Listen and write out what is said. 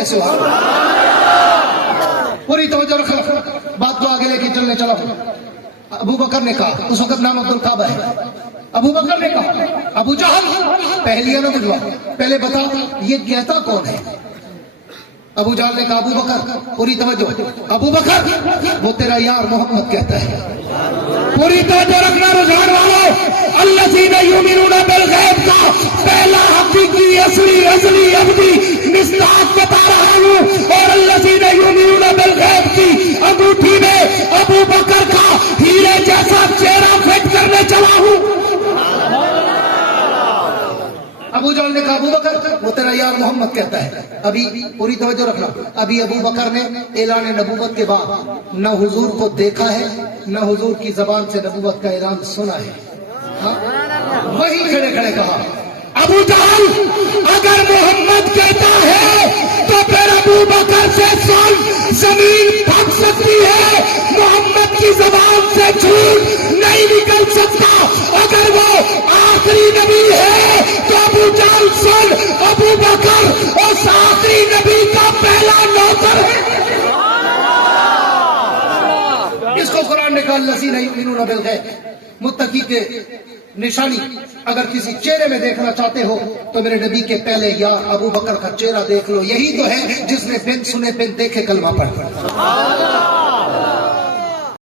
कहे सुभान अल्लाह। पूरी तवज्जो रखना, बात को आगे लेके चलने चला हूं। अबू बकर ने कहा, उस वक्त नाम अब्दुल काबा है, अबू बकर ने कहा अबू जहल पहलिया ना बुझवा, पहले बता ये कहता कौन है। अबू जहल ने कहा अबू बकर, पूरी तवज्जो, अबू बकर वो तेरा यार मोहम्मद कहता है। पूरी तवज्जो रखना रुझान वालों, अल्लज़ीना युमिनूना बिल गैब का पहला हकीकी असली असली अब्दी मिस्ताक बता रहा हूं। और अल्लज़ीना युमिनूना बिल गैब की अंगूठी में अबू बकर का हीरे जैसा चेहरा फिट करने चला हूं। अबू जहल ने कहा अबू बकर वो तेरा यार मोहम्मद कहता है। अभी पूरी तवज्जो रखना, अभी अबू बकर ने ऐलान नबूवत के बाद न हुजूर को देखा है न हुजूर की जबान से नबूवत का ऐलान सुना है। हाँ? वही खड़े खड़े कहा अबू जहल अगर मोहम्मद कहता है तो फिर अबू बकर से सुन जमीन भाग सकती है, मोहम्मद की जबान से झूठ नहीं निकल सकता। अगर वो आखिरी नबी है तो अबू जहल सुन, अबू बकर उस आखिरी नबी का पहला नौकर है। इसको कुरान ने कहा लज़ीना युमिनूना बिल गैब, मुत्तकी के निशानी अगर किसी चेहरे में देखना चाहते हो तो मेरे नबी के पहले यार अबू बकर का चेहरा देख लो। यही तो है जिसने बिन सुने बिन देखे कलमा पढ़ा।